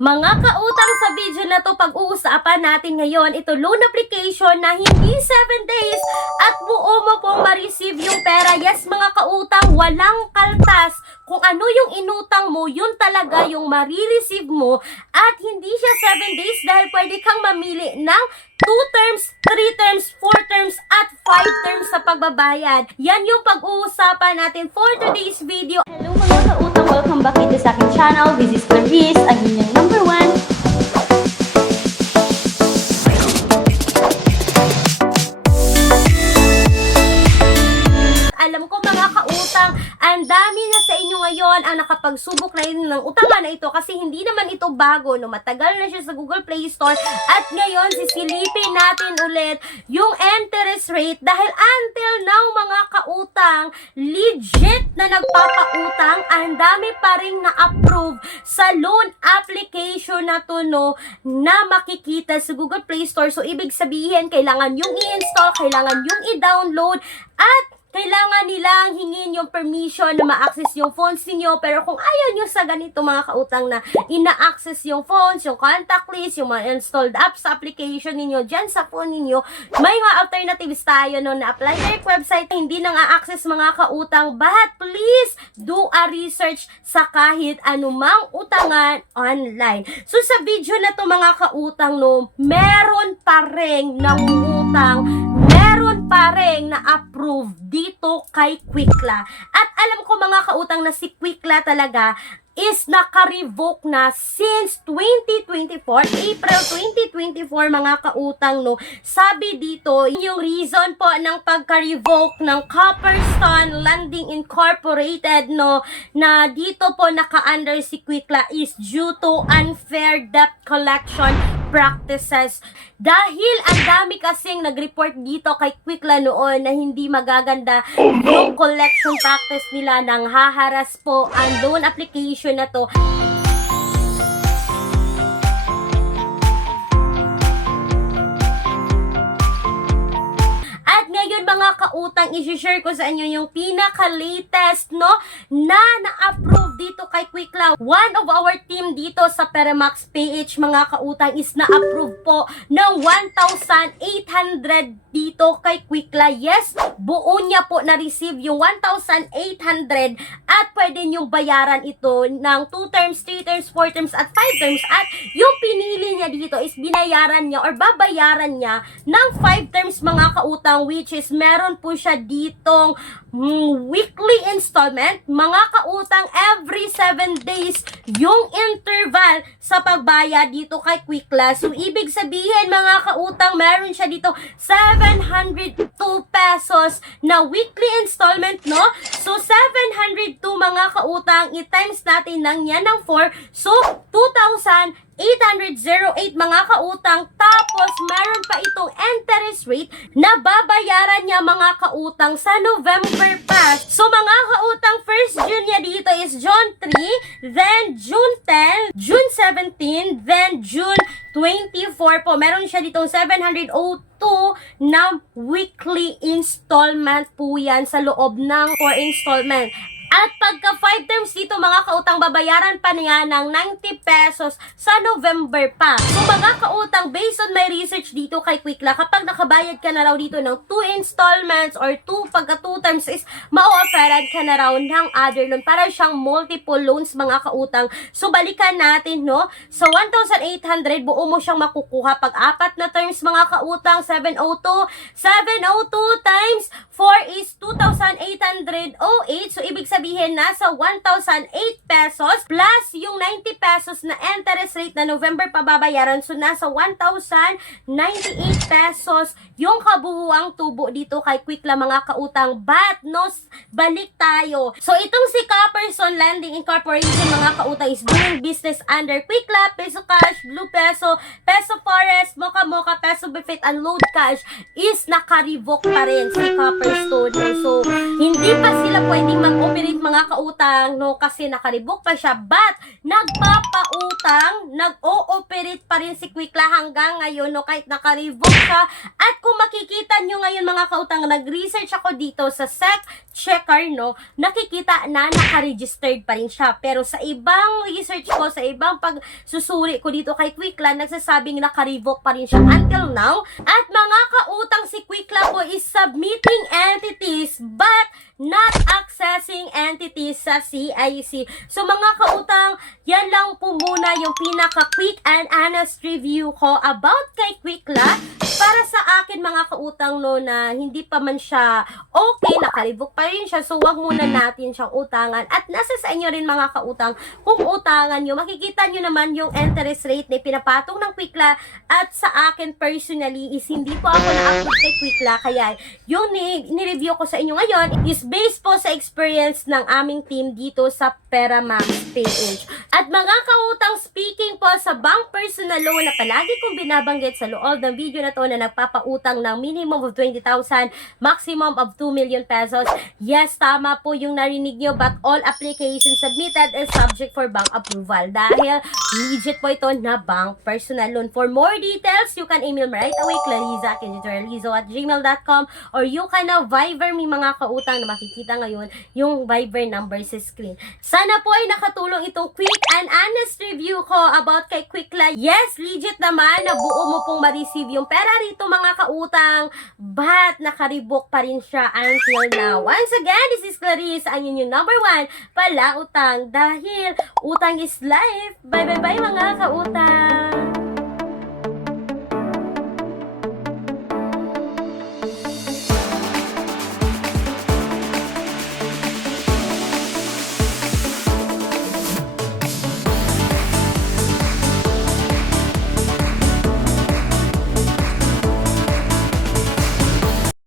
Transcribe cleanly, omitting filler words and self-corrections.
Mga kautang, sa video na to pag-uusapan natin ngayon ito loan application na hindi 7 days at buo mo pong ma-receive yung pera. Yes mga kautang, walang kaltas. Kung ano yung inutang mo, yun talaga yung marireceive mo at hindi siya 7 days dahil pwede kang mamili ng 2 terms, 3 terms, 4 terms, at 5 terms sa pagbabayad. Yan yung pag-uusapan natin for today's video. Hello mga kautang, welcome back dito sa aking channel. This is Clarice, ang inyong number 1. Alam ko mga kautang, ang dami na sa inyo ngayon ang nakapagsubok na yun ng utangan na ito kasi hindi naman ito bago, no? Matagal na siya sa Google Play Store at ngayon sisilipin natin ulit yung interest rate dahil until now mga kautang, legit na nagpapautang, ang dami pa rin na-approve sa loan application na to, no, na makikita sa Google Play Store. So ibig sabihin, kailangan yung i-install, kailangan yung i-download at kailangan nilang hingin yung permission na ma-access yung phones ninyo. Pero kung ayaw nyo sa ganito mga kautang na ina-access yung phones, yung contact list, yung mga installed apps sa application ninyo dyan sa phone ninyo, may mga alternatives tayo no, na apply direct website hindi nang a-access mga kautang. But please do a research sa kahit anumang utangan online. So sa video na to mga kautang, no, meron pa rin nangungutang, meron pa rin na-approve dito kay Quickla. At alam ko mga kautang na si Quickla talaga is naka-revoke na since 2024, April 2024 mga kautang, no. Sabi dito, yung reason po ng pagka-revoke ng Copperstone Landing Incorporated, no, na dito po naka-under si Quickla is due to unfair debt collection practices. Dahil ang dami kasing nag-report dito kay Quickla noon na hindi magaganda yung collection practice nila, nang haharas po ang loan application na to. At ngayon mga kautang, i-share ko sa inyo yung pinaka-latest, no, na na-approve dito kay Quickla. One of our team dito sa Peremax PH mga kautang is na-approve po ng 1,800 dito kay Quickla. Yes, buo niya po na-receive yung 1,800 at pwede niyong bayaran ito ng 2 terms, 3 terms, 4 terms, at 5 terms. At yung pinili niya dito is binayaran niya or babayaran niya ng 5 terms mga kautang, which is meron po siya ditong weekly installment. Mga kautang, every 7 days yung interval sa pagbayad dito kay Quickla. So ibig sabihin mga kautang, meron siya dito 702 pesos na weekly installment, no? So 702 mga kautang, i-times natin ng yan ng 4. So 2,808 mga kautang. Tapos meron pa itong interest rate na babayaran niya mga kautang sa November pa. So mga kautang, first June niya dito is June 3, then June 10, June 17, then June 24 po. Meron siya ditong 702 na weekly installment po yan sa loob ng 4 installment. At pagka 5 terms dito mga kautang, babayaran pa niya ng 90 pesos sa November pa. So mga kautang, based on my research dito kay Quickla, kapag nakabayad ka na raw dito ng 2 installments or pagka 2 terms is ma-offeran ka na raw ng other loan. Para siyang multiple loans mga kautang. So balikan natin, no? So 1,800 buo mo siyang makukuha pag 4 na terms mga kautang, 702. 702 times 4 is 2,808. So ibig sabihin nasa 1,008 pesos plus yung 90 pesos na interest rate na November pa babayaran. So nasa 1,098 pesos yung kabuuang tubo dito kay Quickla mga kautang. But no, balik tayo. So itong si Copperstone Landing Incorporation mga kautang is doing business under Quickla, Peso Cash, Blue Peso, Peso Forest, Mocha Mocha, Peso Buffet, and Load Cash is naka-revoke pa rin si Copperstone. So hindi pa sila pwedeng mag-operate nag-ooperate mga kautang, no, kasi nakaribok pa siya, but nagpapautang, nag-ooperate pa rin si Quickla hanggang ngayon, no, kahit nakaribok siya. At kung makikita nyo ngayon mga kautang, nag-research ako dito sa SEC checker, no, nakikita na naka-registered pa rin siya. Pero sa ibang research ko, sa ibang pagsusuri ko dito kay Quickla, nagsasabing naka-revoke pa rin siya until now. At mga kautang, si Quickla po is submitting entities but not accessing entities sa CIC. So mga kautang, yan lang po muna yung pinaka-quick and honest review ko about kay Quickla. Para sa akin mga kautang, no, na hindi pa man siya okay, nakaribok pa rin siya, so wag muna natin siyang utangan. At nasa sa inyo rin mga kautang, kung utangan nyo, makikita nyo naman yung interest rate na pinapatong ng Quickla. At sa akin personally is hindi po ako na-approve kay Quickla, kaya yung ni-review ko sa inyo ngayon is based po sa experience ng aming team dito sa Peramax PH. At mga kautang, speaking po sa bank personal loan na palagi kong binabanggit sa loob ng video na to, na nagpapautang ng minimum of 20,000, maximum of 2 million pesos. Yes, tama po yung narinig nyo, but all applications submitted is subject for bank approval. Dahil legit po ito na bank personal loan. For more details, you can email me right away, clariza@gmail.com, or you can Viber me mga kautang na makikita ngayon yung Viber number sa screen. Sana po ay nakatulong itong quick and honest review ko about kay Quickla. Yes, legit naman na buo mo pong ma-receive yung pera rito mga kautang, but nakaribok pa rin siya until now. Once again, this is Clarice, ang inyong number 1 pala utang, dahil utang is life. Bye bye bye mga kautang.